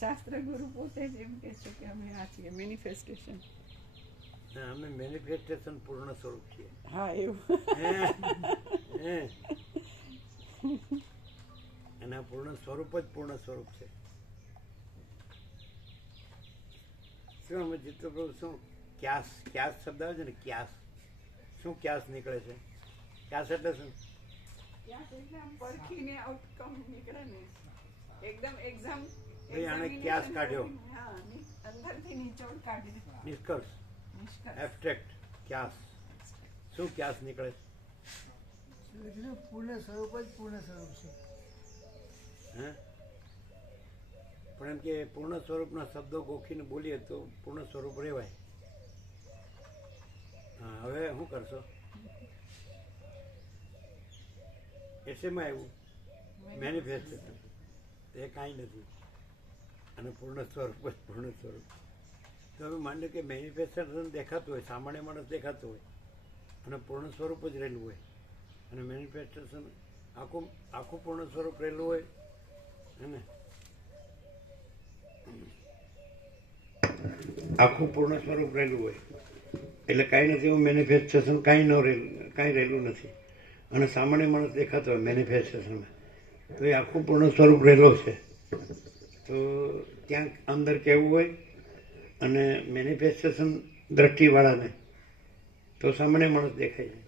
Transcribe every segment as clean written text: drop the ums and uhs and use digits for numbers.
શાસ્ત્ર ગુરુ પોતે જ એમ કહે છે કે અમે આ છીએ મેનિફેસ્ટેશન. અમે મેનિફેસ્ટેશન પૂર્ણ સ્વરૂપ છીએ. હા એવું. અને આ પૂર્ણ સ્વરૂપ જ પૂર્ણ સ્વરૂપ છે. શું અમે ચિત્તપ્રભુ શું ક્યાસ ક્યાસ શબ્દ આવે છે ને, ક્યાસ શું ક્યાસ નીકળે છે? ક્યાસ એટલે શું? ક્યાસ એટલે આમ પરખીને આઉટકમ નીકળે ને, એકદમ એક્ઝામ આને ક્યાસ કાઢ્યો, અંદરથી નિચોડ કાઢી નિષ્કર્ષ, એબ્સ્ટ્રેક્ટ ક્યાસ. શું ક્યાસ નીકળે? પૂર્ણ સ્વરૂપ જ પૂર્ણ સ્વરૂપ છે. હે પણ એમ કે પૂર્ણ સ્વરૂપના શબ્દો ગોખીને બોલીએ તો પૂર્ણ સ્વરૂપ રહેવાય. હા, હવે શું કરશો? એસેમાં આવ્યું મેનિફેસ્ટેશન, એ કાંઈ નથી. અને પૂર્ણ સ્વરૂપ જ પૂર્ણ સ્વરૂપ. તો હવે માની લો કે મેનિફેસ્ટેશન દેખાતું હોય, સામાન્ય માણસ દેખાતું હોય, અને પૂર્ણ સ્વરૂપ જ રહેલું હોય, અને મેનિફેસ્ટેશન આખું પૂર્ણ સ્વરૂપ રહેલું હોય, ને આખું પૂર્ણ સ્વરૂપ રહેલું હોય એટલે કાંઈ નથી. એવું મેનિફેસ્ટેશન કાંઈ રહેલું નથી. અને સામાન્ય માણસ દેખાતો હોય મેનિફેસ્ટેશનમાં, તો એ આખું પૂર્ણ સ્વરૂપ રહેલો છે. તો ત્યાં અંદર કેવું હોય, અને મેનિફેસ્ટેશન દ્રષ્ટિવાળાને તો સામાન્ય માણસ દેખાય છે.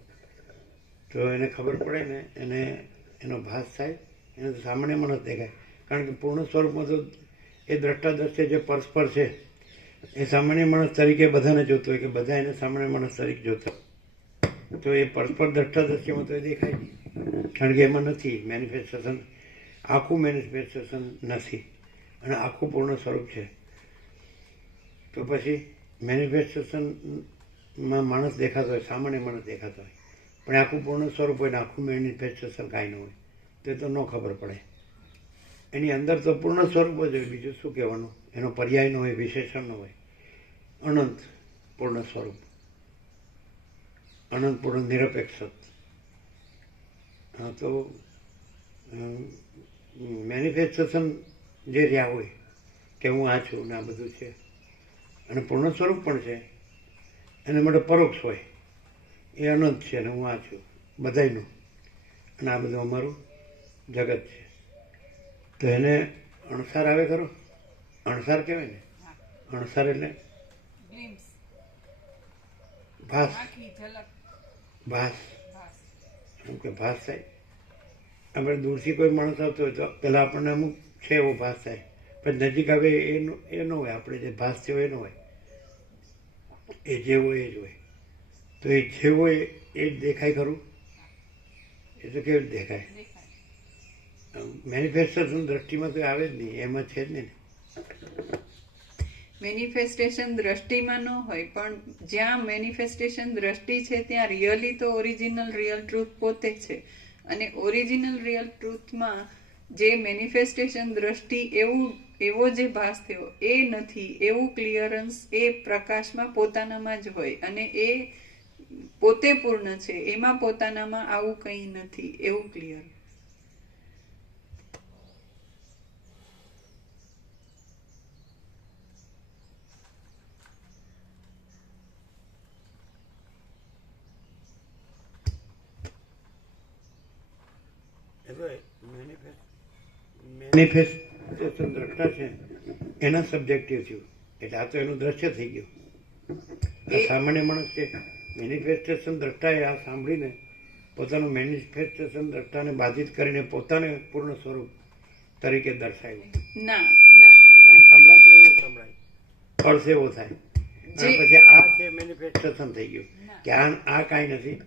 તો એને ખબર પડે ને, એનો ભાસ થાય, એને તો સામાન્ય માણસ દેખાય. કારણ કે પૂર્ણ સ્વરૂપમાં તો એ દ્રષ્ટા દ્રશ્ય જે પરસ્પર છે એ સામાન્ય માણસ તરીકે બધાને જોતો હોય, કે બધા એને સામાન્ય માણસ તરીકે જોતા. તો એ પરસ્પર દ્રષ્ટા દ્રશ્યમાં તો એ દેખાય નહીં, કારણ કે એમાં નથી મેનિફેસ્ટેશન. આખું મેનિફેસ્ટેશન નથી, અને આખું પૂર્ણ સ્વરૂપ છે. તો પછી મેનિફેસ્ટેશનમાં માણસ દેખાતો હોય, સામાન્ય માણસ દેખાતો હોય, પણ આખું પૂર્ણ સ્વરૂપ હોય ને આખું મેનિફેસ્ટેશન કાંઈ ન હોય, તો ન ખબર પડે. એની અંદર તો પૂર્ણ સ્વરૂપ જ હોય, બીજું શું કહેવાનું? એનો પર્યાય ન હોય, વિશેષણ ન હોય. અનંત પૂર્ણ સ્વરૂપ, અનંત પૂર્ણ નિરપેક્ષ. હા, તો મેનિફેસ્ટેશન જે રહ્યા હોય કે હું આ છું ને આ બધું છે, અને પૂર્ણ સ્વરૂપ પણ છે, એને માટે પરોક્ષ હોય, એ અનંત છે અને હું આ છું બધાયનું, અને આ બધું અમારું જગત છે. તો એને અણસાર આવે ખરો? અણસાર કહેવાય ને. અણસાર એટલે ભાસ. ભાસ એમ કે ભાસ થાય. આપણે દૂરથી કોઈ માણસ આવતો હોય તો પહેલાં આપણને અમુક છે એવો ભાસ થાય, પણ નજીક આવે એ ન હોય. આપણે જે ભાસ થયો એ ન હોય, એ જે હોય એ જ હોય. તો એ જે હોય એ જ દેખાય ખરું? એ તો કેવી રીતે દેખાય? મેનિફેસ્ટેશન દ્રષ્ટિમાં તો આવે જ નહીં, એમાં છે જ નહીં. મેનિફેસ્ટેશન દ્રષ્ટિમાં ન હોય, પણ જ્યાં મેનિફેસ્ટેશન દ્રષ્ટિ છે ત્યાં રિયલી તો ઓરિજિનલ રિયલ ટ્રુથ પોતે છે. અને ઓરિજિનલ રિયલ ટ્રુથમાં જે મેનિફેસ્ટેશન દ્રષ્ટિ એવો જે ભાસ થયો એ નથી, એવું ક્લિયરન્સ એ પ્રકાશમાં પોતાનામાં જ હોય, અને એ પોતે પૂર્ણ છે, એમાં પોતાનામાં આવું કંઈ નથી, એવું ક્લિયર. મેનિફેસ્ટેશન દ્રષ્ટા છે એના સબ્જેક્ટિવ થયું, એટલે આ તો એનું દ્રશ્ય થઈ ગયું. સામાન્ય માણસ છે, મેનિફેસ્ટેશન દ્રષ્ટાએ આ સાંભળીને પોતાનું મેનિફેસ્ટેશન દ્રષ્ટાને બાધિત કરીને પોતાને પૂર્ણ સ્વરૂપ તરીકે દર્શાવ્યું. ના, સંભળાય તો એવું સંભળાય, અર્થ એવો થાય. અને પછી આ છે મેનિફેસ્ટેશન થઈ ગયું કે આ કાંઈ નથી,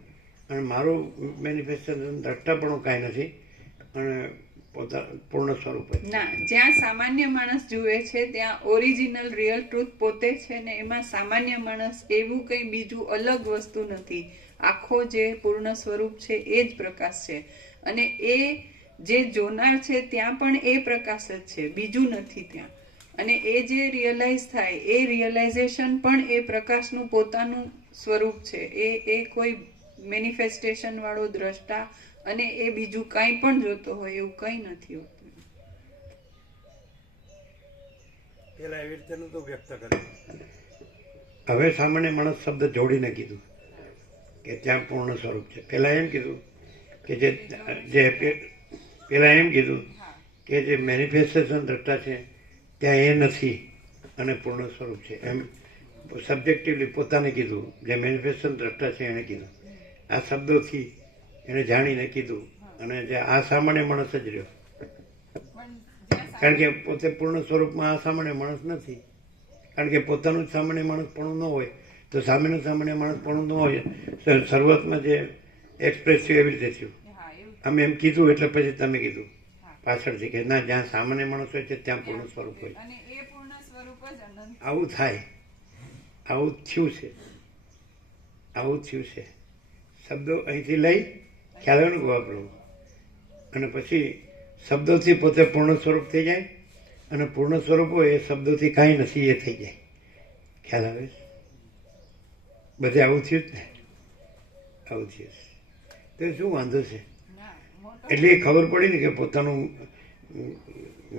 અને મારું મેનિફેસ્ટેશન દ્રષ્ટાપણું કાંઈ નથી, અને પૂર્ણ સ્વરૂપ ના. જ્યાં સામાન્ય માણસ જુએ છે ત્યાં ઓરિજિનલ રિયલ ટ્રુથ પોતે છે, ને એમાં સામાન્ય માણસ એવું કંઈ બીજું અલગ વસ્તુ નથી. આખો જે પૂર્ણ સ્વરૂપ છે એ જ પ્રકાશ છે, અને એ જે જોનાર છે ત્યાં પણ એ પ્રકાશ જ છે, બીજું નથી ત્યાં. અને એ જે રિયલાઇઝ થાય એ રિયલાઇઝેશન પણ એ પ્રકાશનું પોતાનું સ્વરૂપ છે. એ કોઈ મેનિફેસ્ટેશન વાળો દ્રષ્ટા અને એ બીજું કાંઈ પણ જોતો હોય એવું કંઈ નથી હોતું. પેલા એવી રીતે નતું વ્યક્ત કર્યું. હવે સામાન્ય માણસ શબ્દ જોડીને કીધું કે ત્યાં પૂર્ણ સ્વરૂપ છે. પેલા એમ કીધું કે પેલા એમ કીધું કે જે મેનિફેસ્ટેશન દ્રષ્ટા છે ત્યાં એ નથી અને પૂર્ણ સ્વરૂપ છે. એમ સબ્જેક્ટિવલી પોતાને કીધું, જે મેનિફેસ્ટેશન દ્રષ્ટા છે એને કીધું. આ શબ્દોથી એને જાણીને કીધું. અને જે આ સામાન્ય માણસ જ રહ્યો, કારણ કે પોતે પૂર્ણ સ્વરૂપમાં આ સામાન્ય માણસ નથી. કારણ કે પોતાનું જ સામાન્ય માણસ પણ ન હોય તો સામાન્ય માણસ પણ ન હોય. શરૂઆતમાં જે એક્સપ્રેસ થયું એવી રીતે થયું. અમે એમ કીધું એટલે પછી તમે કીધું પાછળથી કે ના, જ્યાં સામાન્ય માણસ હોય છે ત્યાં પૂર્ણ સ્વરૂપ હોય. આવું થાય, આવું થયું છે, આવું થયું છે. શબ્દો અહીંથી લઈ ખ્યાલ આવે ને વાપરવું, અને પછી શબ્દોથી પોતે પૂર્ણ સ્વરૂપ થઈ જાય, અને પૂર્ણ સ્વરૂપ હોય એ શબ્દોથી કાંઈ નથી એ થઈ જાય. ખ્યાલ આવે? બધે આવું થયું જ ને, આવું થયું તો શું વાંધો છે? એટલે એ ખબર પડી ને કે પોતાનું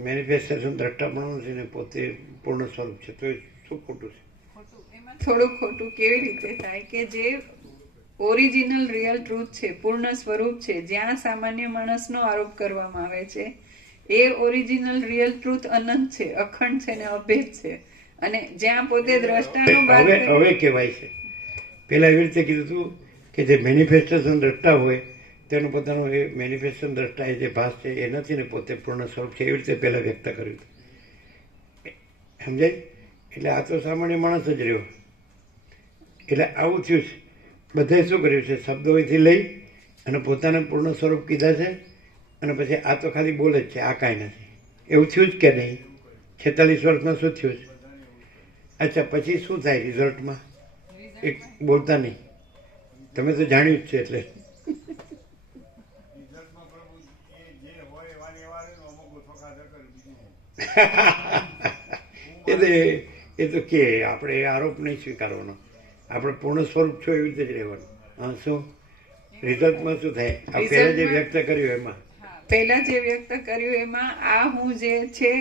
મેનિફેસ્ટેશન દ્રષ્ટાપણું નથી ને પોતે પૂર્ણ સ્વરૂપ છે, તો એ શું ખોટું છે? થોડું ખોટું કેવી રીતે થાય કે જે ઓરિજિનલ રિયલ ટ્રુથ છે, પૂર્ણ સ્વરૂપ છે, જ્યાં સામાન્ય માણસનો આરોપ કરવામાં આવે છે, એ ઓરિજિનલ રિયલ ટ્રુથ અનંત છે, અખંડ છે ને અભેદ છે. અને જ્યાં પોતે દ્રષ્ટાનો બાદ હવે કહેવાય છે. પેલા એવી રીતે કીધું હતું કે જે મેનિફેસ્ટેશન દ્રષ્ટા હોય તેનું પોતાનું એ મેનિફેસ્ટેશન દ્રષ્ટા એ જે ભાસ છે એ નથી ને પોતે પૂર્ણ સ્વરૂપ છે, એવી રીતે પહેલા વ્યક્ત કર્યું. સમજાય? એટલે આ તો સામાન્ય માણસ જ રહ્યો. એટલે આવું થયું છે. બધાએ શું કર્યું છે? શબ્દોથી લઈ અને પોતાને પૂર્ણ સ્વરૂપ કીધા છે, અને પછી આ તો ખાલી બોલે જ છે, આ કાંઈ નથી. એવું થયું જ કે નહીં? 46 વર્ષમાં શું થયું છે? અચ્છા, પછી શું થાય રિઝલ્ટમાં? એક બોલતા નહીં, તમે તો જાણ્યું જ છે. એટલે એ તો કે આપણે આરોપ નહીં સ્વીકારવાનો, આપણે પૂર્ણ સ્વરૂપ છો એવી રીતે જ રહેવાનું. હા, શું રિઝલ્ટમાં શું થાય? આ પહેલા જે વ્યક્ત કર્યું એમાં પહેલા જે વ્યક્ત કર્યું એમાં આ હું જે છે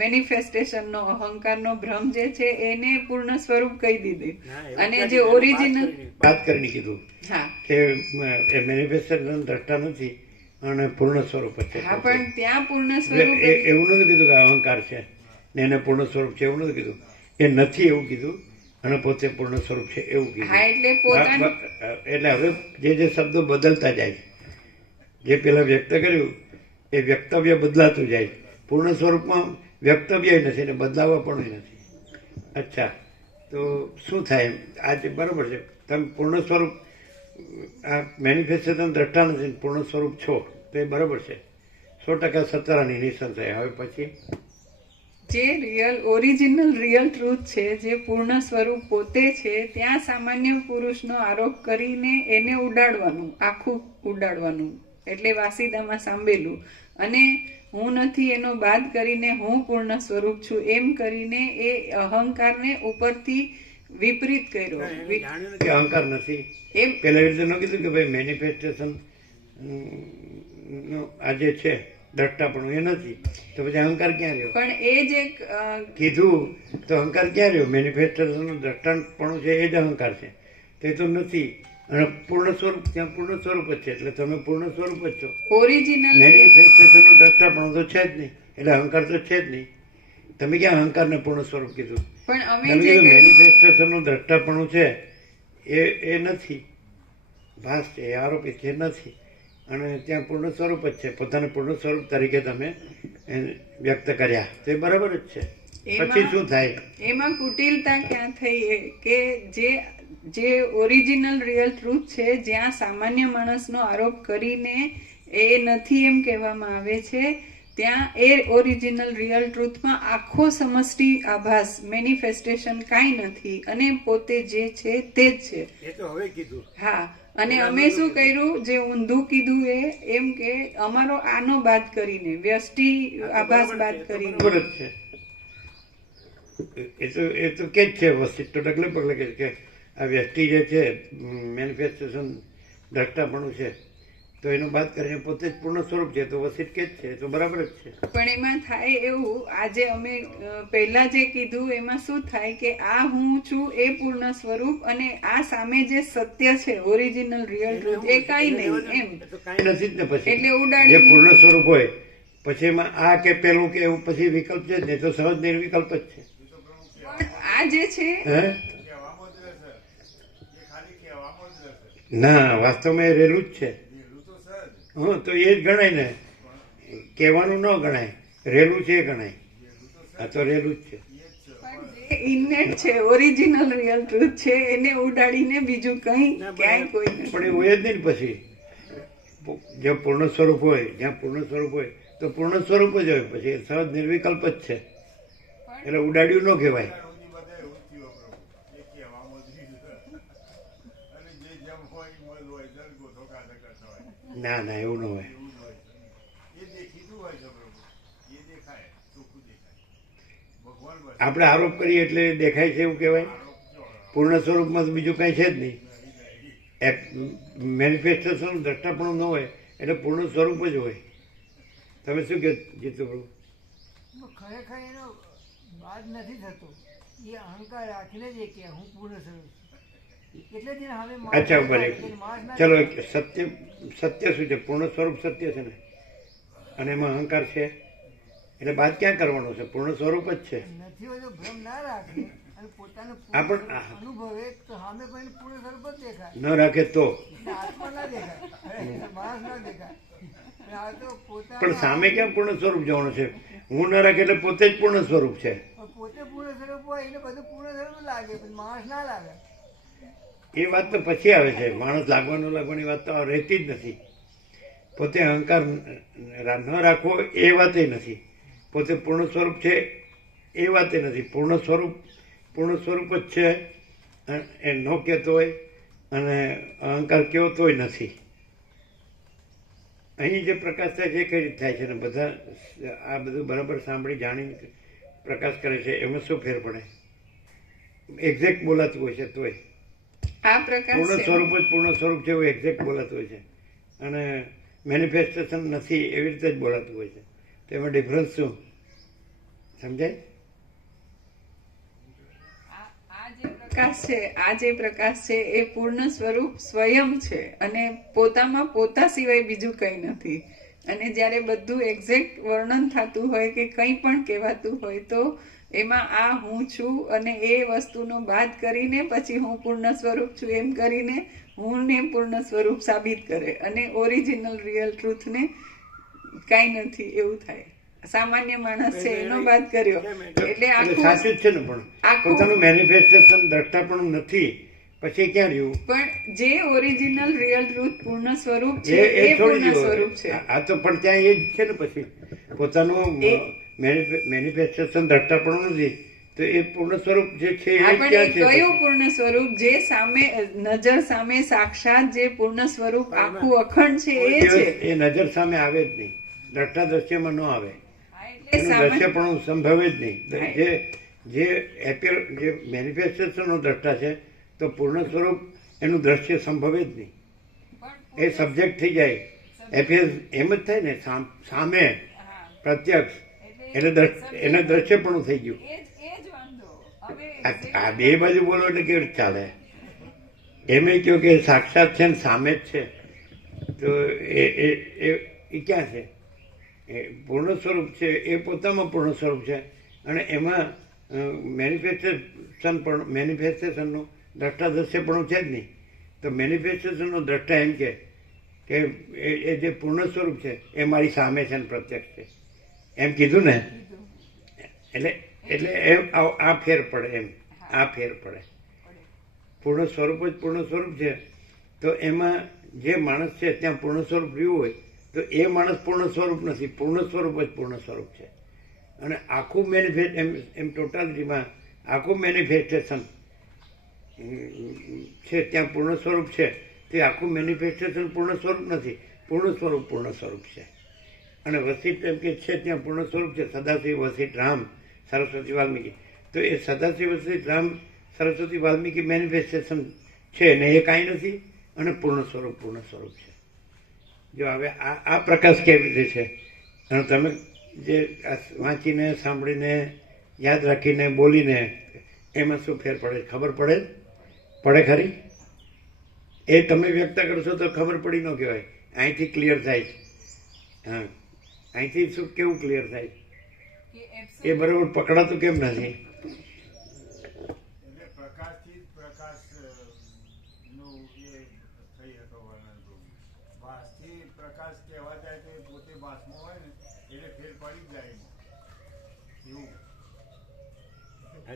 મેનિફેસ્ટેશનનો અહંકારનો ભ્રમ જે છે એને પૂર્ણ સ્વરૂપ કહી દીધું. અને જે ઓરિજિનલ વાત કરીને કીધું હા કે એ મેનિફેસ્ટેશન દ્રષ્ટા નથી અને પૂર્ણ સ્વરૂપ જ છે. હા, પણ ત્યાં પૂર્ણ સ્વરૂપ એવું નથી કીધું કે અહંકાર છે ને એને પૂર્ણ સ્વરૂપ છે, એવું નથી કીધું. એ નથી એવું કીધું અને પોતે પૂર્ણ સ્વરૂપ છે એવું કીધું. હા, એટલે પોતાનું એટલે હવે જે શબ્દો બદલતા જાય, જે પેલા વ્યક્ત કર્યું એ વ્યક્તવ્ય બદલાતું જાય. પૂર્ણ સ્વરૂપમાં વ્યક્તવ્ય નથી ને બદલાવા પણ નથી. અચ્છા, તો શું થાય? આજે બરાબર છે, તમે પૂર્ણ સ્વરૂપ આ મેનિફેસ્ટેશન દ્રષ્ટા નથી, પૂર્ણ સ્વરૂપ છો, તો એ બરાબર છે. 100% સત્તારાની નિસંશય. હવે પછી જે રિયલ ઓરિજિનલ રિયલ ટ્રુથ છે, જે પૂર્ણ સ્વરૂપ પોતે છે, ત્યાં સામાન્ય પુરુષનો આરોપ કરીને એને ઉડાડવાનું, આખું ઉડાડવાનું. એટલે વાસીદામાં સાંભળેલું, અને હું નથી એનો બાદ કરીને હું પૂર્ણ સ્વરૂપ છું એમ કરીને એ અહંકારને ઉપરથી વિપરીત કર્યો. કે અહંકાર નથી એમ પેલા રીતે ન કીધું કે ભાઈ મેનિફેસ્ટેશન આજે છે દ્રષ્ટાપણું એ નથી, તો પછી અહંકાર ક્યાં રહ્યો? પણ એ જે કીધું તો અહંકાર ક્યાં રહ્યો? મેનિફેસ્ટેશન દ્રષ્ટાપણું છે એ જ અહંકાર છે, તો એ તો નથી. અને પૂર્ણ સ્વરૂપ ત્યાં પૂર્ણ સ્વરૂપ જ છે, એટલે તમે પૂર્ણ સ્વરૂપ જ છો. ઓરિજિનલ મેનિફેસ્ટેશનનું દ્રષ્ટાપણું તો છે જ નહીં, એટલે અહંકાર તો છે જ નહીં. તમે ક્યાં અહંકારને પૂર્ણ સ્વરૂપ કીધું? પણ અમે તમે જે કીધું મેનિફેસ્ટેશનનું દ્રષ્ટાપણું છે એ નથી, ભાસ છે, એ આરોપી છે, નથી. અને ત્યાં પૂર્ણ સ્વરૂપ જ છે, પોતાને પૂર્ણ સ્વરૂપ તરીકે તમે એને વ્યક્ત કર્યા, તો એ બરાબર જ છે. પછી શું થાય? એમાં કુટિલતા ક્યાં થઈ કે જે ઓરિજિનલ રિયલ ટ્રુથ છે, જ્યાં સામાન્ય માણસનો આરોપ કરીને એ નથી એમ કહેવામાં આવે છે, ત્યાં એ ઓરિજિનલ રિયલ ટ્રુથમાં આખો સમષ્ટિ આભાસ મેનિફેસ્ટેશન કાંઈ નથી અને પોતે જે છે તે જ છે. એ તો હવે કીધું. હા, અને અમે શું કર્યું, જે ઊંધું કીધું એમ કે અમારો આનો બાદ કરીને વ્યષ્ટિ આભાસ બાદ કરીને બરાબર જ છે. એ તો કે જ છે વસ્તુ તો ડગલે પગલે કે આ વ્યક્તિ જે છે મેનિફેસ્ટેશન દ્રષ્ટાપણું છે, તો તો એનું બાદ કરીને પોતે જ પૂર્ણ સ્વરૂપ છે, તો વસિત કે જ છે, તો બરાબર જ છે. પણ એમાં થાય એવું, આજે અમે પહેલા જે કીધું એમાં શું થાય કે આ હું છું એ પૂર્ણ સ્વરૂપ અને આ સામે જે સત્ય છે ઓરિજિનલ રિયલ ટ્રુથ એ કાંઈ નહીં એમ. તો કાંઈ નથી જ ને પછી. એટલે જે ઉડાડી પૂર્ણ સ્વરૂપ હોય પછી એમાં આ કે પેલું કે એવું પછી વિકલ્પ છે જ નહીં, તો સહજ નિર્વિકલ્પ જ છે. પણ આ જે છે હે ના, વાસ્તવમાં એ રહેલું જ છે. હા, તો એ જ ગણાય ને, કહેવાનું ન ગણાય, રહેલું છે એ ગણાય. આ તો રહેલું જ છે. ઇનનેટ છે ઓરિજિનલ રિયલ ટ્રુથ છે એને ઉડાડીને બીજું કંઈ ક્યાંય કોઈ નથી. પણ એ હોય જ નહીં ને પછી. જે પૂર્ણ સ્વરૂપ હોય, જ્યાં પૂર્ણ સ્વરૂપ હોય તો પૂર્ણ સ્વરૂપ જ હોય, પછી એ સહજ નિર્વિકલ્પ જ છે. એટલે ઉડાડ્યું ન કહેવાય. ના ના, એવું ન હોય. આપણે આરોપ કરીએ એટલે દેખાય છે એવું કહેવાય. પૂર્ણ સ્વરૂપમાં તો બીજું કાંઈ છે જ નહીં. મેનિફેસ્ટેશન દ્રષ્ટાપણું ન હોય એટલે પૂર્ણ સ્વરૂપ જ હોય. તમે શું કહો જીતુ પ્રભુ? ખરેખર એનો બાદ નથી થતો. એ અહંકાર રાખીને જ એ કે હું પૂર્ણ સ્વરૂપ છું. એટલે જ એને હવે અચ્છા, ઉપર ચલો, સત્ય શું છે? પૂર્ણ સ્વરૂપ સત્ય છે ને, અને એમાં અહંકાર છે, એટલે બાદ ક્યાં કરવાનો છે? પૂર્ણ સ્વરૂપ જ છે. નથી હોય તો ભ્રમ ના રાખે અને પોતાનું અનુભવે તો સામે પણ પૂર્ણ સ્વરૂપ જ દેખાય. ન રાખે તો આત્મા ના દેખાય, માણસ ના દેખાય. આ તો પોતાનું પણ સામે ક્યાં પૂર્ણ સ્વરૂપ જવાનું છે? હું ન રાખે એટલે પોતે જ પૂર્ણ સ્વરૂપ છે. પોતે પૂર્ણ સ્વરૂપ હોય એને બધું પૂર્ણ સ્વરૂપ લાગે, પણ માણસ ના લાગે. એ વાત તો પછી આવે છે. માણસ લાગવાની વાત તો રહેતી જ નથી. પોતે અહંકાર ન રાખવો એ વાતે નથી. પોતે પૂર્ણ સ્વરૂપ છે એ વાતે નથી. પૂર્ણ સ્વરૂપ જ છે એ ન કહેતો હોય અને અહંકાર કહેવો તોય નથી. અહીં જે પ્રકાશ થાય છે એ કઈ રીતે થાય છે ને બધા આ બધું બરાબર સાંભળી જાણી પ્રકાશ કરે છે, એમાં શું ફેર પડે? એક્ઝેક્ટ બોલાતું હોય છે તોય આ પ્રકાશ પૂર્ણ છે સ્વરૂપ જ પૂર્ણ સ્વરૂપ છે એવું એક્ઝેક્ટ બોલાતું હોય છે, અને મેનિફેસ્ટેશન નથી એવી રીતે જ બોલાતું હોય છે. તેમાં ડિફરન્સ શું સમજાય? આ જે પ્રકાશ છે એ પૂર્ણ સ્વરૂપ સ્વયં છે અને પોતામાં પોતા સિવાય બીજું કંઈ નથી. અને જ્યારે બધું એક્ઝેક્ટ વર્ણન થતું હોય કે કંઈ પણ કહેવાતું હોય તો એમાં આ હું છું અને એ વસ્તુનો બાદ કરીને પછી હું પૂર્ણ સ્વરૂપ છું એમ કરીને હું ને પૂર્ણ સ્વરૂપ સાબિત કરે અને ઓરિજિનલ રિયલ ટ્રુથને કાંઈ નથી એવું થાય. સામાન્ય માણસ છે એનો બાદ કર્યો એટલે આખું સાચું જ છે ને, પણ પોતાનું મેનિફેસ્ટેશન દ્રષ્ટાપણું નથી પછી ક્યાં રહ્યું? પણ જે ઓરિજિનલ રિયલ ટ્રુથ પૂર્ણ સ્વરૂપ છે એ એ પૂર્ણ છોડી સ્વરૂપ છે. આ તો પણ ત્યાં એ જ છે ને, પછી પોતાનું મેનિફેસ્ટેશન દ્રષ્ટાપણું નથી તો એ પૂર્ણ સ્વરૂપ જે છે એ આપણે ક્યાં છે? કયું પૂર્ણ સ્વરૂપ? જે સામે નજર સામે સાક્ષાત જે પૂર્ણ સ્વરૂપ આખું અખંડ છે એ છે. એ નજર સામે આવે જ નહીં, દ્રષ્ટા દ્રશ્યમાં ન આવે. એટલે એનું સામાન્ય દ્રશ્યપણું સંભવે જ નહીં. જે મેનિફેસ્ટેશનનો દ્રષ્ટા છે તો પૂર્ણ સ્વરૂપ એનું દ્રશ્ય સંભવે જ નહીં. એ સબ્જેક્ટ થઈ જાય. એપિયર એમ જ થાય ને, સામે પ્રત્યક્ષ એટલે એને દ્રશ્યપણું થઈ ગયું. આ બે બાજુ બોલો એટલે કેવી રીતે ચાલે? એમ કહ્યું કે સાક્ષાત છે ને સામે જ છે, તો એ ક્યાં છે? એ પૂર્ણ સ્વરૂપ છે, એ પોતામાં પૂર્ણ સ્વરૂપ છે અને એમાં મેનિફેસ્ટેશનનું દ્રષ્ટા દ્રશ્યપણું છે જ નહીં. તો મેનિફેસ્ટેશનનો દ્રષ્ટા એમ કે એ જે પૂર્ણ સ્વરૂપ છે એ મારી સામે છે ને પ્રત્યક્ષ છે એમ કીધું ને, એટલે એમ આ ફેર પડે, એમ આ ફેર પડે. પૂર્ણ સ્વરૂપ જ પૂર્ણ સ્વરૂપ છે તો એમાં જે માણસ છે ત્યાં પૂર્ણ સ્વરૂપ રહ્યું હોય તો એ માણસ પૂર્ણ સ્વરૂપ નથી, પૂર્ણ સ્વરૂપ જ પૂર્ણ સ્વરૂપ છે. અને આખું એમ ટોટાલિટીમાં આખું મેનિફેસ્ટેશન છે ત્યાં પૂર્ણ સ્વરૂપ છે, તે આખું મેનિફેસ્ટેશન પૂર્ણ સ્વરૂપ નથી, પૂર્ણ સ્વરૂપ છે. અને વસિત એમ કે છે ત્યાં પૂર્ણ સ્વરૂપ છે, સદાશિવ વસિત રામ સરસ્વતી વાલ્મીકી. તો એ સદાશિવ વસિત રામ સરસ્વતી વાલ્મીકી મેનિફેસ્ટેશન છે ને એ કાંઈ નથી, અને પૂર્ણ સ્વરૂપ છે. જો હવે આ પ્રકાશ કેવી રીતે છે અને તમે જે આ વાંચીને સાંભળીને યાદ રાખીને બોલીને એમાં શું ફેર પડે ખબર પડે ખરી? એ તમે વ્યક્ત કરશો તો ખબર પડી ન કહેવાય, અહીંથી ક્લિયર થાય. હા, અહીંથી શું કેવું ક્લિયર થાય? એ બરોબર પકડાતું કેમ નથી? એટલે પ્રકાશથી જ પ્રકાશ નું એ થઈ હતો વર્ણન તો ભાસથી પ્રકાશ કહેવા જાય તો એ પોતે ભાસમાં હોય ને એટલે ફેર પડી જ જાય એમાં. એવું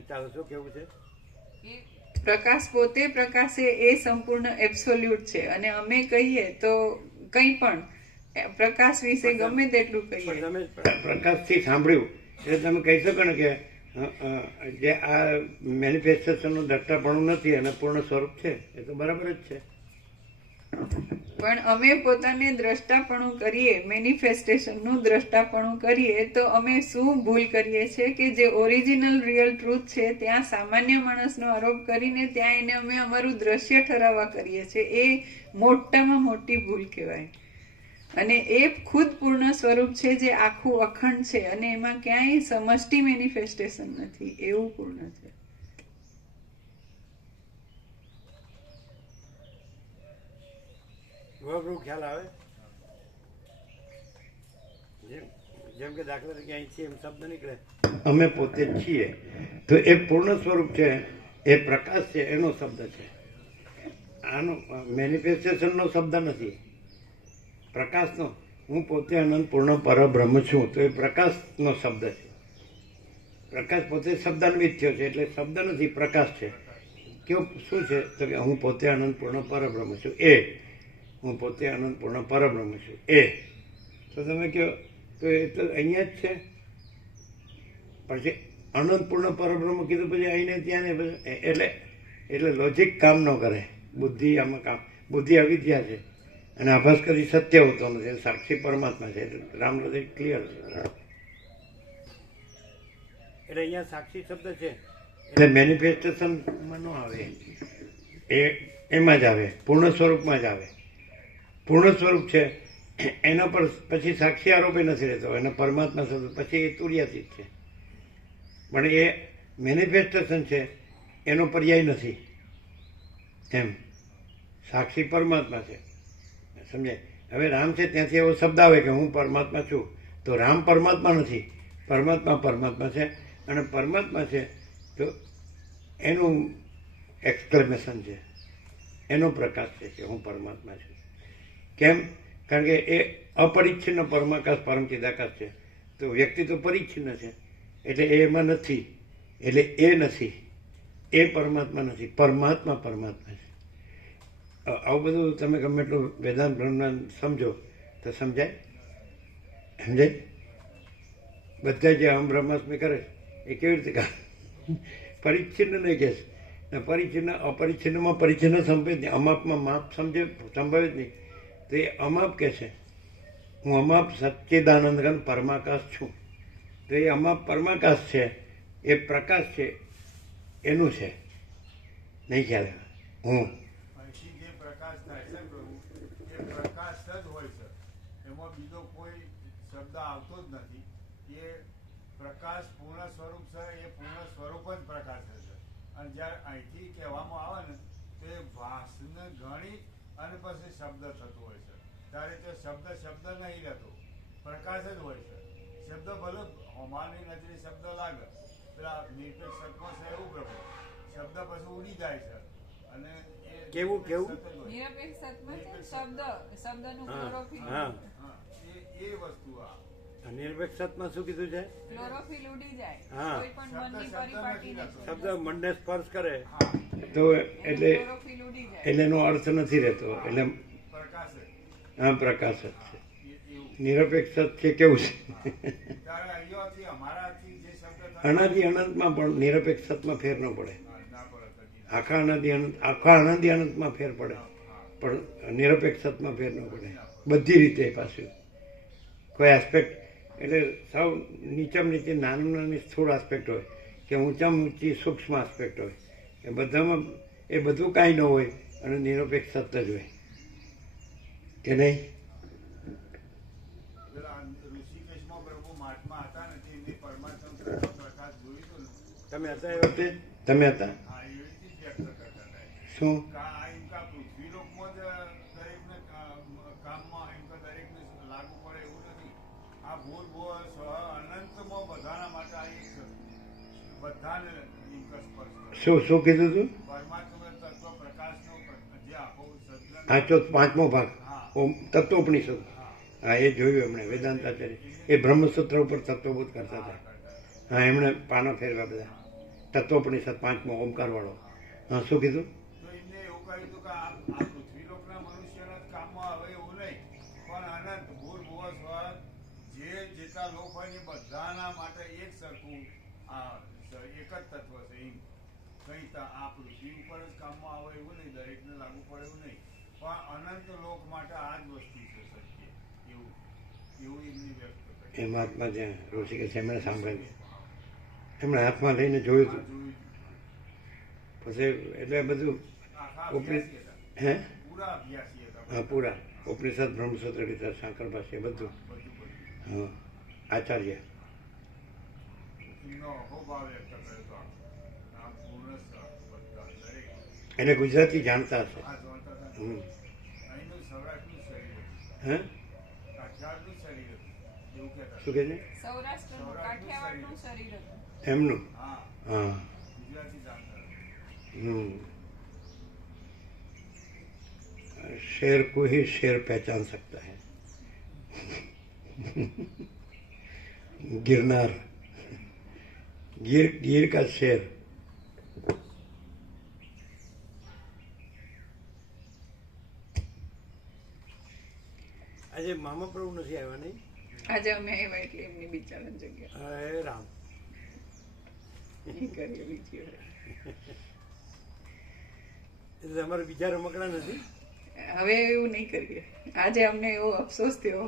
ચાલો શું કેવું છે? પ્રકાશ પોતે પ્રકાશે એ સંપૂર્ણ એબ્સોલ્યુટ છે અને અમે કહીએ તો કંઈ પણ પ્રકાશ વિશે ગમે તેટલું કહીએ. તમે પ્રકાશથી સાંભળ્યું એટલે તમે કહી શકો ને કે જે આ મેનિફેસ્ટેશનનું દ્રષ્ટાપણું નથી અને પૂર્ણ સ્વરૂપ છે, એ તો બરાબર જ છે. પણ અમે પોતાને દ્રષ્ટાપણું કરીએ, મેનિફેસ્ટેશનનું દ્રષ્ટાપણું કરીએ તો અમે શું ભૂલ કરીએ છીએ કે જે ઓરિજિનલ રિયલ ટ્રુથ છે ત્યાં સામાન્ય માણસનો આરોપ કરીને ત્યાં એને અમે અમારું દ્રશ્ય ઠરાવવા કરીએ છીએ. એ મોટામાં મોટી ભૂલ કહેવાય. અને એ ખુદ પૂર્ણ સ્વરૂપ છે જે આખું અખંડ છે અને એમાં ક્યાંય સમષ્ટિ મેનિફેસ્ટેશન નથી, એવું પૂર્ણ છે. ખ્યાલ આવે? જેમ કે દાખલા તરીકે અહીં છે એમ શબ્દ નીકળે, અમે પોતે જ છીએ, તો એ પૂર્ણ સ્વરૂપ છે, એ પ્રકાશ છે, એનો શબ્દ છે. આનો મેનિફેસ્ટેશનનો શબ્દ નથી, પ્રકાશનો. હું પોતે અનંત પૂર્ણ પરબ્રહ્મ છું, તો એ પ્રકાશનો શબ્દ છે. પ્રકાશ પોતે શબ્દાન્વિત થયો છે એટલે શબ્દ નથી, પ્રકાશ છે. કેવું શું છે? તો કે હું પોતે અનંત પૂર્ણ પરબ્રહ્મ છું, એ હું પોતે અનંત પૂર્ણ પરબ્રહ્મ છું, એ. તો તમે કહો તો એ તો અહીંયા જ છે. પછી અનંત પૂર્ણ પરબ્રહ્મ કીધું પછી અહીંને ત્યાં ને એટલે લોજિક કામ ન કરે. બુદ્ધિ આમાં કામ, બુદ્ધિ અવિદ્યા છે અને આભાસ કરી સત્ય હોતો નથી. સાક્ષી પરમાત્મા છે, રામલદેવ ક્લિયર છે. એટલે અહીંયા સાક્ષી શબ્દ છે એટલે મેનિફેસ્ટેશનમાં ન આવે, એમાં જ આવે, પૂર્ણ સ્વરૂપમાં જ આવે. પૂર્ણ સ્વરૂપ છે એના પર પછી સાક્ષી આરોપે નથી રહેતો, એના પરમાત્મા શબ્દ પછી એ તુર્યાતીત છે. પણ એ મેનિફેસ્ટેશન છે એનો પર્યાય નથી. એમ સાક્ષી પરમાત્મા છે, સમજાય? હવે રામ છે ત્યાંથી એવો શબ્દ આવે કે હું પરમાત્મા છું, તો રામ પરમાત્મા નથી, પરમાત્મા પરમાત્મા છે. અને પરમાત્મા છે તો એનું એક્સક્લેમેશન છે, એનો પ્રકાશ છે કે હું પરમાત્મા છું. કેમ? કારણ કે એ અપરિચ્છિન્ન પરમાકાશ પરમ ચિદાકાશ છે. તો વ્યક્તિ તો પરિચ્છિન્ન છે એટલે એ એમાં નથી, એટલે એ નથી, એ પરમાત્મા નથી, પરમાત્મા પરમાત્મા છે. આવું બધું તમે ગમે એટલું વેદાંત બ્રહ્માંડ સમજો તો સમજાય? બધા જે અહમ બ્રહ્માસ્મિ કરે એ કેવી રીતે કરે? પરિચ્છિન્ન નહીં કહે છે, પરિચ્છિન્ન અપરિચ્છિન્નમાં પરિચ્છિન્ન સંભવે જ નહીં, અમાપમાં માપ સંભવે જ નહીં. તો એ અમાપ કે છે હું અમાપ સચ્ચિદાનંદ ઘન પરમાકાશ છું. તો એ અમાપ પરમાકાશ છે, એ પ્રકાશ છે, એનું છે. નહીં ખ્યાલ હું અહીંથી જે પ્રકાશ થાય છે પ્રભુ એ પ્રકાશ જ હોય છે, એમાં બીજો કોઈ શબ્દ આવતો જ નથી. એ પ્રકાશ પૂર્ણ સ્વરૂપ છે, એ પૂર્ણ સ્વરૂપ જ પ્રકાશ છે. અને જ્યારે અહીંથી કહેવામાં આવે ને તો એ ભાસને ગણી અને પછી શબ્દ થતો હોય છે. ત્યારે તે શબ્દ નહીં રહેતો, પ્રકાશ જ હોય છે. શબ્દ ભલે હોમાની નજરે શબ્દ લાગે, પેલા નિરપેક્ષ સત્માં છે એવું પ્રભુ, શબ્દ પછી ઉડી જાય છે. અને એ કેવું નિરપેક્ષ સત્માં છે શબ્દનું ક્લોરોફિલ. એ વસ્તુ આ નિરપેક્ષ સત્માં શું કીધું છે? ક્લોરોફિલ ઉડી જાય, હા. કોઈ પણ મનની પરિપાટીને શબ્દ મનને સ્પર્શ કરે તો એટલે ક્લોરોફિલ ઉડી જાય. એટલે એનો અર્થ નથી રહેતો. એટલે પ્રકાશ જ. હા, પ્રકાશ જ છે. એવું નિરપેક્ષ સત છે કેવું છે? ત્યારે અહીંયાથી અમારાથી જે શબ્દ થાય અનાદિ અનંતમાં પણ નિરપેક્ષ સતમાં ફેર ન પડે. ના પડે કદી. આખા અનાદિ અનંતમાં ફેર પડે પણ નિરપેક્ષ સતમાં ફેર ન પડે. બધી રીતે પાછું કોઈ એસ્પેક્ટ એટલે સૌ નીચામાં નીચે નાની સ્થૂળ આસ્પેક્ટ હોય કે ઊંચામાં ઊંચી સૂક્ષ્મ આસ્પેક્ટ હોય, એ બધામાં એ બધું કાંઈ ન હોય અને નિરપેક્ષ સત જ હોય કે નહીં? તમે હતા એ વખતે? તમે હતા? હા, એવી રીતે જ વ્યક્ત કરતા હતા. શું? એમ કા પૃથ્વીલોકમાં જ દરેકને કામમાં એમ કે દરેકને લાગુ પડે એવું નથી. આ ભૂલ ભૂલ અનંતમાં બધાના માટે આ એક બધાને એમ કે સ્પર્શ કરે. શું કીધું તું? પરમાત્મા તત્વ પ્રકાશનો જે આખો સદગ્રંથ. આ પાંચમો ભાગ હા. ઓમ તત્વોપનિષદ. હા. હા, એ જોયું એમણે વેદાંતાચાર્ય. એ બ્રહ્મસૂત્ર ઉપર તત્વબોધ કરતા હતા. હા, એમણે પાના ફેરવા બધા. તત્વોપનિષદ પાંચમો ઓમકાર વાળો. હા, શું કીધું? તો એમને એવું કહ્યું હતું કે આ પૃથ્વીલોકના મનુષ્યના જ કામમાં આવે એવું નહીં, પણ અનંત ભૂલ ભૂલ સ્વર જે જેટલા લોક હોય ને બધાના માટે એક સરખું આ એક જ તત્વ છે. એમ કઈ આ પૃથ્વી ઉપર જ કામમાં આવે એવું નહીં, દરેકને લાગુ પડે એવું નહીં, પણ અનંત લોક માટે આ જ વસ્તુ છે સત્ય. એવું એવું એમની વ્યક્ત કરી. એ મહાત્મા જ્યાં ઋષિકેશ એમણે સાંભળેલું. એમણે હાથમાં લઈને જોયું આ હતું. જોયું. પછી એટલે બધું આખા ઉપનિષદ. અભ્યાસી હતા. હે? પૂરા અભ્યાસી હતા. હા, પૂરા ઉપનિષદ બ્રહ્મસૂત્ર ગીતા શંકર ભાષ્ય બધું. બધું. હા, આચાર્ય. એમનો અહોભાવ વ્યક્ત કર્યો હતો. આમ પૂર્ણ બધા દરેક એટલે ગુજરાતી જાણતા હશે. આ જોતા હતા. હમ. અહીંનું સૌરાષ્ટ્રનું શરીર હતું. હે? કાઠિયાવાડનું શરીર હતું. એવું કહેતા. શું કહે છે? સૌરાષ્ટ્રનું કાઠિયાવાડનું શરીર હતું. એમનું? હા, હા. ગુજરાતી જાણતા હતા. हम्म। शेर को ही शेर पहचान सकता है। गिरनार, गिर का शेर। આજે મામા પ્રભુ નથી આવ્યા નહીં? આજે અમે આવ્યા એટલે એમની બિચારાની જગ્યા હે રામ. એ કરીએ બીજી વાર. એટલે તમારે બીજા રમકડા નથી? હવે એવું નહીં કરીએ. આજે અમને એવો અફસોસ થયો.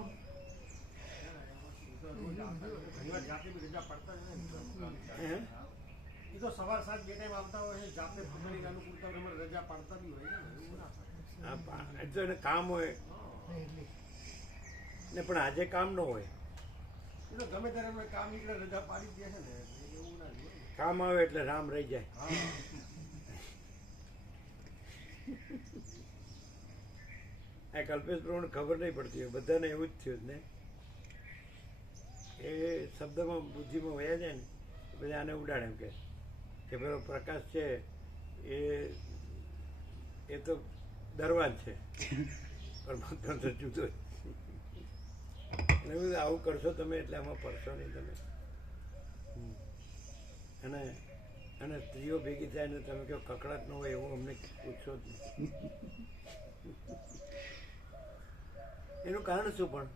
હે? એ તો સવાર સાંજ બે ટાઈમ આવતા હોય છે, જાતે ભગવાનની અનુકૂળતા તમારે રજા પાડતા બી હોય ને, એવું ના થાય. હા, તો એને કામ હોય ને, પણ આજે કામ ન હોય. એ તો ગમે ત્યારે એમને કામ નીકળે રજા પાડી દે છે ને, એવું ના જોઈએ. કામ આવે એટલે રામ રહી જાય. હા. આ કલ્પેશ પ્રભુને ખબર નહીં પડતી હોય, બધાને એવું જ થયું ને. એ શબ્દમાં બુદ્ધિમાં વયા જાય ને પછી આને ઉડાડે એમ કે પેલો પ્રકાશ છે એ તો દરવાજ છે, પરમાત્મા તો જુદો જ. એટલે એવું આવું કરશો તમે એટલે આમાં પડશો નહીં તમે. અને સ્ત્રીઓ ભેગી થાય ને તમે કહો કકડાટ ન હોય એવું અમને પૂછશો જ નહીં. એનું કારણ શું? પણ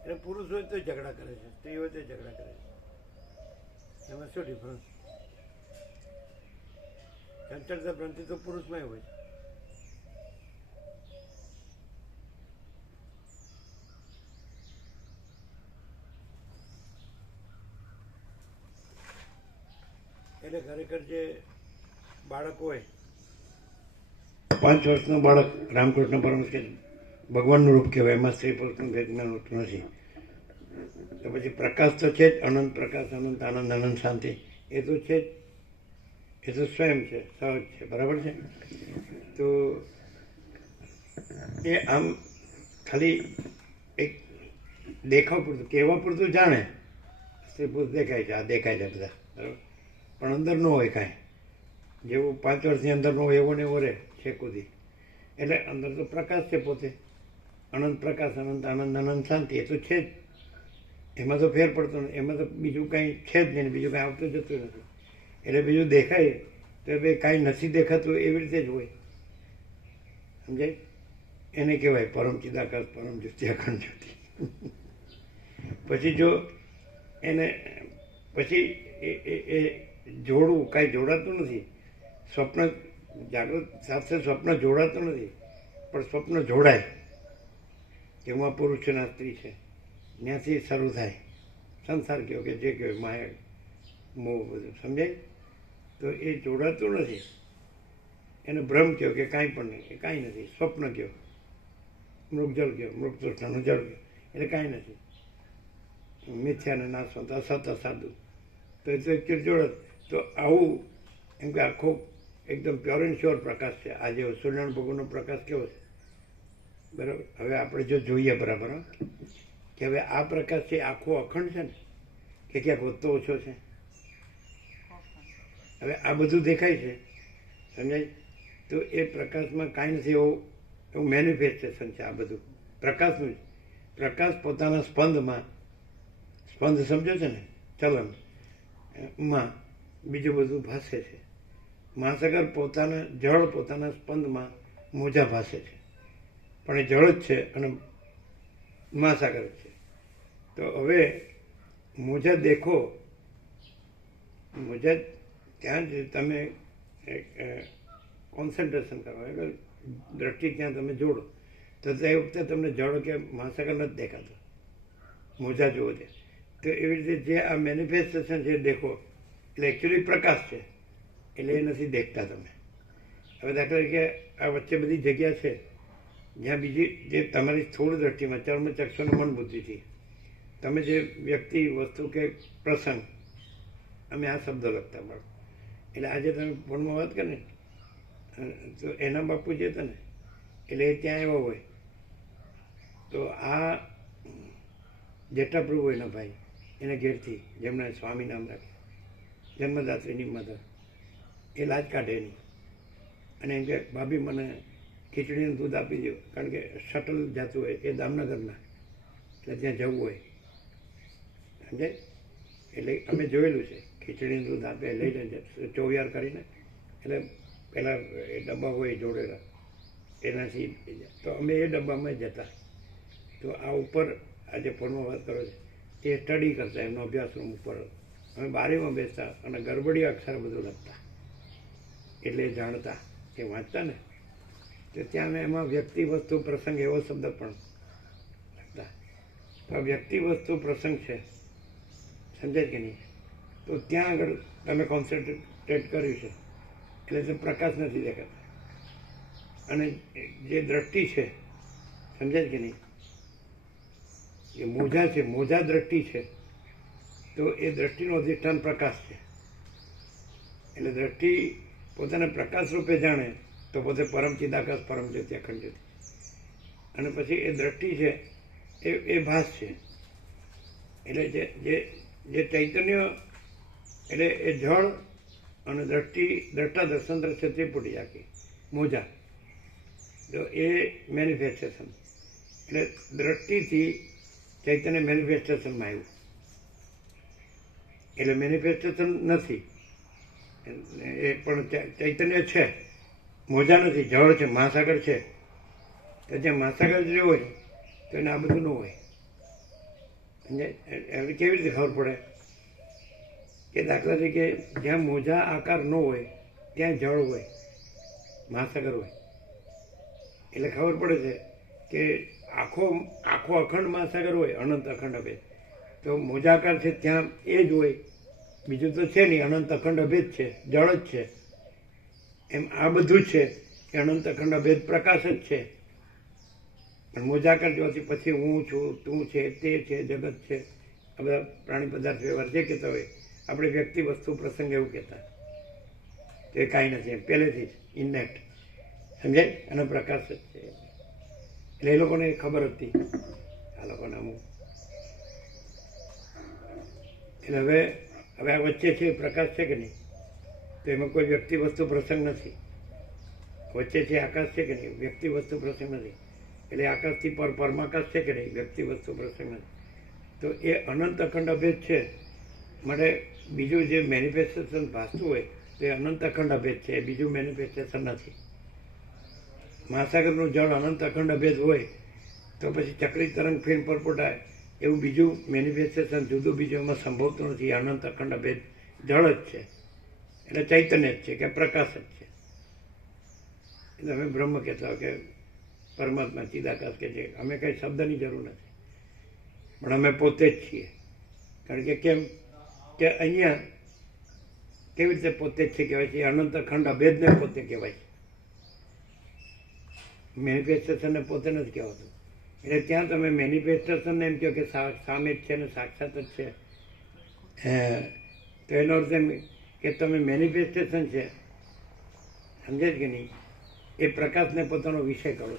એટલે પુરુષ હોય તો ઝઘડા કરે છે, સ્ત્રી હોય તો ઝઘડા કરે છે. એમાં શું ડિફરન્સ? ચંચળતા પ્રંતિ તો પુરુષમાં હોય. એટલે ખરેખર જે બાળક હોય, 5 વર્ષનું બાળક રામકૃષ્ણ પરમહંસ કે ભગવાનનું રૂપ કહેવાય, એમાં સ્ત્રી પુરુષનું ભેદમાં નથી. તો પછી પ્રકાશ તો છે જ, અનંત પ્રકાશ, અનંત આનંદ, અનંત શાંતિ, એ તો છે જ. એ તો સ્વયં છે, સહજ છે, બરાબર છે. તો એ આમ ખાલી એક દેખાવ પૂરતું, કહેવા પૂરતું જાણે સ્ત્રી પુરુષ દેખાય છે, આ દેખાય છે બધા, બરાબર, પણ અંદર ન હોય કાંઈ. જેવું 5 વર્ષની અંદર ન હોય એવો ને એવો રહે છે કુદી. એટલે અંદર તો પ્રકાશ છે પોતે, અનંત પ્રકાશ, અનંત આનંદ, અનંત શાંતિ, એ તો છે જ. એમાં તો ફેર પડતો નથી, એમાં તો બીજું કાંઈ છે જ નહીં, બીજું કાંઈ આવતું જતું નથી. એટલે બીજું દેખાય તો એ કાંઈ નથી દેખાતું એવી રીતે જ હોય, સમજાય? એને કહેવાય પરમ ચિદાકાશ, પરમ જ્યોતિ, અખંડ જ્યોતિ. પછી જો એને પછી એ જોડવું, કાંઈ જોડાતું નથી. સ્વપ્ન જાગૃત સાથે સ્વપ્ન જોડાતું નથી, પણ સ્વપ્ન જોડાય કે હું આ પુરુષ છે ને આ સ્ત્રી છે, ત્યાંથી શરૂ થાય સંસાર કયો કે જે કહેવાય, માયા, મોહ, બધું સમજાય. તો એ જોડાતું નથી. એને ભ્રમ કહો કે કાંઈ પણ નહીં, એ કાંઈ નથી. સ્વપ્ન કહો, મૃગજળ કહો, મૃગતૃષ્ણનું જળ કહો, એટલે કાંઈ નથી. મિથ્યાને નાશવંત અસત અસાધુ, તો એ તો એકચ્યુઅલ જોડે તો આવું એમ કે આખો એકદમ પ્યોર એન્ડ શ્યોર પ્રકાશ છે. આજે સૂર્યનારાયણ ભગવાનનો પ્રકાશ કેવો છે બરાબર. હવે આપણે જો જોઈએ બરાબર હં, કે હવે આ પ્રકાશ છે આખો અખંડ છે ને કે ક્યાંક વધતો ઓછો છે. હવે આ બધું દેખાય છે સમજાય, તો એ પ્રકાશમાં કાંઈ નથી એવું મેનિફેસ્ટેશન છે આ બધું પ્રકાશનું જ. પ્રકાશ પોતાના સ્પંદમાં, સ્પંદ સમજો છે ને ચલન માં બીજું બધું ભાસે છે. મહાસાગર પોતાના જળ પોતાના સ્પંદમાં મોજા ભાસે છે, પણ એ જળ જ છે અને મહાસાગર જ છે. તો હવે મોજા દેખો, મોજા ત્યાં જ તમે કોન્સન્ટ્રેશન કરો, એટલે દ્રષ્ટિ ત્યાં તમે જોડો તો તે વખતે તમને જળ કે મહાસાગર નથી દેખાતો, મોજા જુઓ છે. તો એવી રીતે જે આ મેનિફેસ્ટેશન છે દેખો એટલે એકચ્યુઅલી પ્રકાશ છે, એટલે એ નથી દેખતા તમે. હવે દાખલા તરીકે આ વચ્ચે બધી જગ્યા છે જ્યાં બીજી જે તમારી સ્થૂળ દ્રષ્ટિમાં ચર્મ ચક્ષુ અને મન બુદ્ધિથી તમે જે વ્યક્તિ વસ્તુ કે પ્રસંગ, અમે આ શબ્દ લખતા મળો એટલે આજે તમે ફોનમાં વાત કરે ને તો એના બાપુ જે હતા ને એટલે એ ત્યાં એવા હોય. તો આ જેઠા પ્રભુ એના ભાઈ એના ઘેરથી જેમણે સ્વામી નામ રાખ્યું, જન્મદાત્રીની મધર, એ લાજ કાઢે નહીં અને એમ કે ભાભી મને ખીચડીનું દૂધ આપી દો, કારણ કે શટલ જતું હોય એ દામનગરના, એટલે ત્યાં જવું હોય સમજાય. એટલે અમે જોયેલું છે ખીચડીનું દૂધ આપે લઈને ચોવિયાર કરીને, એટલે પેલા એ ડબ્બા હોય જોડેલા એનાથી, તો અમે એ ડબ્બામાં જતા. તો આ ઉપર આજે ફોનમાં વાત કરો છે એ સ્ટડી કરતા, એમનો અભ્યાસ રૂમ ઉપર અમે બારીમાં બેસતા અને ગરબડી અક્ષર બધું લખતા, એટલે એ જાણતા એ વાંચતા ને. તો ત્યાં અમે એમાં વ્યક્તિ વસ્તુ પ્રસંગ એવો શબ્દ પણ લખતા. તો આ વ્યક્તિ વસ્તુ પ્રસંગ છે સમજાય કે નહીં, તો ત્યાં આગળ તમે કોન્સન્ટ્રેટ કર્યું છે એટલે તે પ્રકાશ નથી દેખાતા. અને જે દ્રષ્ટિ છે સમજાય કે નહીં, એ મોજા છે, મોજા દ્રષ્ટિ છે, તો એ દ્રષ્ટિનું અધિષ્ઠાન પ્રકાશ છે. એટલે દ્રષ્ટિ પોતાને પ્રકાશ રૂપે જાણે તો પોતે પરમ ચિદાકાશ પરમ જ્યોતિ અખંડ જ્યોતિ, અને પછી એ દ્રષ્ટિ છે એ ભાસ છે. એટલે જે ચૈતન્ય એટલે એ જળ અને દ્રષ્ટિ દ્રષ્ટા દર્શન દ્રશ્ય ત્રિપુટી આખી મોજા, તો એ મેનિફેસ્ટેશન. એટલે દ્રષ્ટિથી ચૈતન્ય મેનિફેસ્ટેશનમાં આવ્યું, એટલે મેનિફેસ્ટેશન નથી એ પણ ચૈતન્ય છે, મોજા નથી, જળ છે, મહાસાગર છે. તો જ્યાં મહાસાગર જ હોય તો એને આ બધું ન હોય. એમને કેવી રીતે ખબર પડે કે દાખલા તરીકે જ્યાં મોજા આકાર ન હોય ત્યાં જળ હોય, મહાસાગર હોય, એટલે ખબર પડે છે કે આખો અખંડ મહાસાગર હોય, અનંત અખંડ અભેદ. તો મોજાકાર છે ત્યાં એ જ હોય, બીજું તો છે નહીં, અનંત અખંડ અભેદ છે, જળ જ છે. એમ આ બધું જ છે એ અનંત અખંડ અભેદ પ્રકાશ જ છે. પણ મોજાકાર જોવાથી પછી હું છું, તું છે, તે છે, જગત છે, આ બધા પ્રાણી પદાર્થ વ્યવહાર જે કહેતા હોય, આપણે વ્યક્તિ વસ્તુ પ્રસંગ એવું કહેતા, તો એ કાંઈ નથી એમ પહેલેથી જ ઇનેક્ટ સમજાય, અને પ્રકાશ જ છે. એટલે એ લોકોને ખબર હતી આ લોકોને અમુક. એટલે હવે આ વચ્ચે છે પ્રકાશ છે કે નહીં, તો એમાં કોઈ વ્યક્તિ વસ્તુ પ્રસંગ નથી. વચ્ચે છે આકાશ છે કે નહીં, વ્યક્તિ વસ્તુ પ્રસંગ નથી. એટલે આકાશથી પરમાકાશ છે કે નહીં, વ્યક્તિ વસ્તુ પ્રસંગ નથી. તો એ અનંત અખંડ અભેદ છે. માટે બીજું જે મેનિફેસ્ટેશન ભાસતું હોય તો એ અનંત અખંડ અભેદ છે, એ બીજું મેનિફેસ્ટેશન નથી. મહાસાગરનું જળ અનંત અખંડ અભેદ હોય તો પછી ચક્રી તરંગ ફિલ્મ પરપોટાય એવું બીજું મેનિફેસ્ટેશન જુદું બીજું એમાં સંભવતું નથી. અનંત અખંડ અભેદ જળ જ છે, એટલે ચૈતન્ય જ છે કે પ્રકાશ જ છે. એટલે અમે બ્રહ્મ કહેતા હોય કે પરમાત્મા ચિદાકાશ કે છે. અમે કંઈ શબ્દની જરૂર નથી, પણ અમે પોતે જ છીએ. કારણ કે કેમ કે અહીંયા કેવી રીતે પોતે જ છે કહેવાય છે, અનંત અખંડ અભેદને પોતે કહેવાય છે, મેનિફેસ્ટેશનને પોતે નથી કહેવાતું. એટલે ત્યાં તમે મેનિફેસ્ટેશનને એમ કહો કે સામે જ છે ને સાક્ષાત જ છે, તો એનો અર્થ એમ કે તમે મેનિફેસ્ટેશન છે, સમજે કે નહીં, એ પ્રકાશને પોતાનો વિષય કરો છો,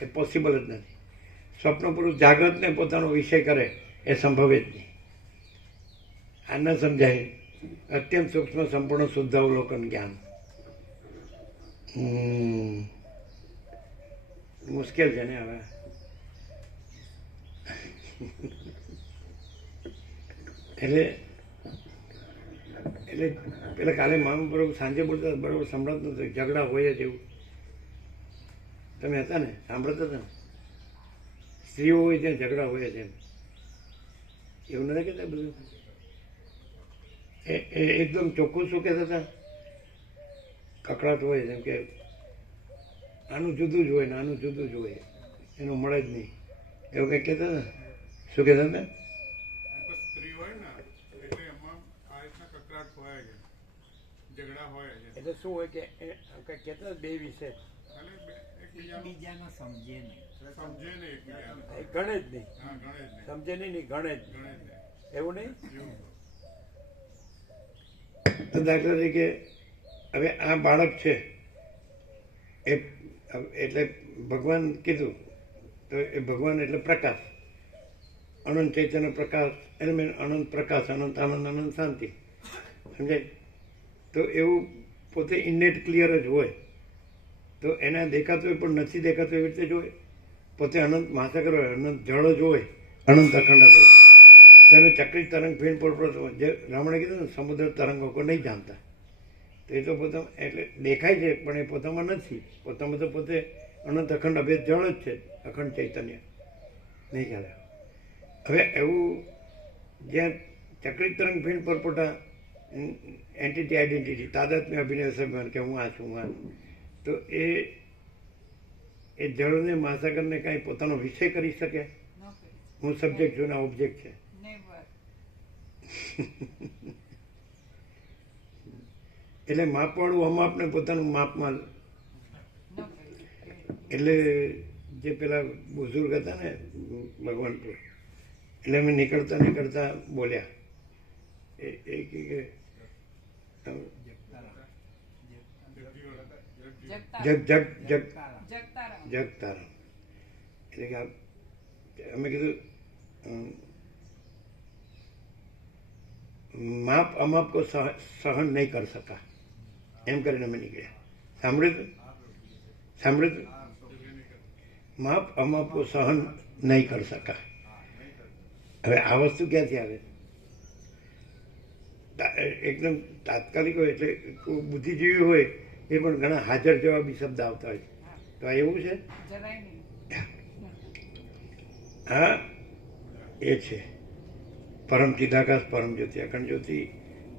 એ પોસિબલ જ નથી. સ્વપ્ન પુરુષ જાગ્રતને પોતાનો વિષય કરે એ સંભવે જ નહીં. આ ન સમજાય. અત્યંત સૂક્ષ્મ સંપૂર્ણ શુદ્ધ અવલોકન જ્ઞાન મુશ્કેલ છે ને હવે. એટલે એટલે પેલા કાલે મામા બરોબર સાંજે બોલતા બરોબર સંભળાતું નતું. ઝઘડા હોય જ એવું. તમે હતા ને, સાંભળતા હતા ને, સ્ત્રીઓ હોય ત્યાં ઝઘડા હોય જ એમ. એવું નથી કહેતા બધું. એ એકદમ ચોખ્ખું શું કહેતા હતા? કકડાટ હોય જેમ કે આનું જુદું જ હોય ને આનું જુદું જ હોય, એનું મળે જ નહીં, એવું કંઈક કહેતા હતા. શું કહેતા હતા? સ્ત્રી હોય ને એટલે એમાં આ રીતના કકડાટ હોય છે, ઝઘડા હોય છે. એટલે શું હોય કે કંઈક કહેતા બે વિશે અને એકબીજાનું બીજાને સમજે નહીં. સમજે નહીં એકબીજાને. ગણે જ નહીં. હા, ગણે જ નહીં. સમજે નહીં, ગણે જ ગણે જ નહીં. એવું નહીં. એવું. તો દાખલા તરીકે હવે આ બાળક છે એ એટલે ભગવાન કીધું તો એ ભગવાન એટલે પ્રકાશ, અનંત ચૈતન્ય પ્રકાશ, એટલે મેં અનંત પ્રકાશ, અનંત આનંદ, અનંત શાંતિ. સમજાય? તો એવું પોતે ઇનેટ ક્લિયર જ હોય. તો એના દેખાતું હોય પણ નથી દેખાતું એવી રીતે જ હોય. પોતે અનંત મહાસાગર હોય, અનંત જળ જ હોય, અનંત અખંડ રહે. તો એને ચક્રી તરંગ ફીણ પર જે રામણે કીધું ને, સમુદ્ર તરંગો કોઈ નહીં જાણતા. તો એ તો પોતા એટલે દેખાય છે પણ એ પોતામાં નથી. પોતામાં તો પોતે અનંત અખંડ અભેદ જળ જ છે, અખંડ ચૈતન્ય. નહીં ખ્યાલ આવે. હવે એવું જ્યાં ચક્રી તરંગ ફીણ પરપોટા એન્ટિટી આઈડેન્ટિટી તાદાત્મ્ય અભિનય સભ્ય કે હું આ છું, હું આ છું. તો એ જળને મહાસાગરને કાંઈ પોતાનો વિષય કરી શકે? હું સબ્જેક્ટ છું ને ઓબ્જેક્ટ છે. એટલે માપવાળું અમાપને પોતાનું માપમાં. એટલે જે પેલા બુઝુર્ગ હતા ને ભગવાનપુર, એટલે અમે નીકળતા બોલ્યા એ કે જગતારામ. એટલે કે અમે કીધું માપ અમાપ કો સહન નહીં કર સકા, એમ કરીને અમે નીકળ્યા. સાંભળ્યું? સાંભળ્યું? માપ અમાપ કો સહન નહીં કર સકા. હવે આ વસ્તુ ક્યાંથી આવે? એકદમ તાત્કાલિક હોય. એટલે બુદ્ધિજીવી હોય એ પણ ઘણા હાજર જવાબી શબ્દ આવતા હોય. તો આ એવું છે. હા, એ છે પરમ ચિદાકાશ, પરમ જ્યોતિ, અખંડ જ્યોતિ,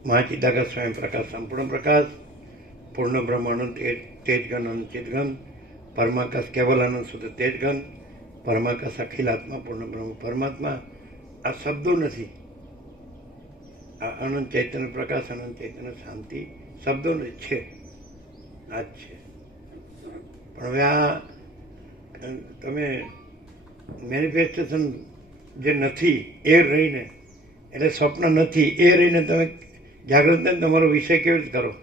મહાચિદાકાશ, સ્વયં પ્રકાશ, સંપૂર્ણ પ્રકાશ, પૂર્ણ બ્રહ્મ, અનંત તેજગન, અનંત ચિદગન, પરમાકાશ, કેવલ આનંદ, શુદ્ધ તેજગન, પરમાકાશ, અખિલાત્મા, પૂર્ણ બ્રહ્મ, પરમાત્મા. આ શબ્દો નથી. આ અનંત ચૈતન્ય પ્રકાશ, અનંત ચૈતન્ય શાંતિ શબ્દો છે. આ જ છે. પણ હવે આ તમે મેનિફેસ્ટેશન જે નથી એ રહીને, એટલે સ્વપ્ન નથી એ રહીને તમે જાગૃતને તમારો વિષય કેવી રીતે કરો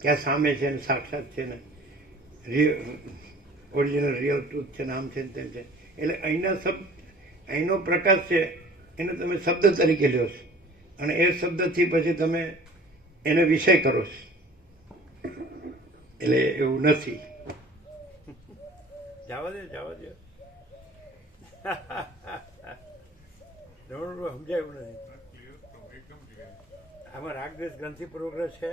કે આ સામે છે ને સાક્ષાત છે ને ઓરિજિનલ રિયલ ટ્રુથ છે ને આમ છે ને તેમ છે. એટલે અહીંનો પ્રકાશ છે એને તમે શબ્દ તરીકે લ્યો છો અને એ શબ્દથી પછી તમે એને વિષય કરો છો. એટલે એવું નથી. જવા દે સમજાયું નથી. એકદમ clear. આમાં રાગદ્વેષ ગ્રંથિ પ્રોગ્રેસ છે.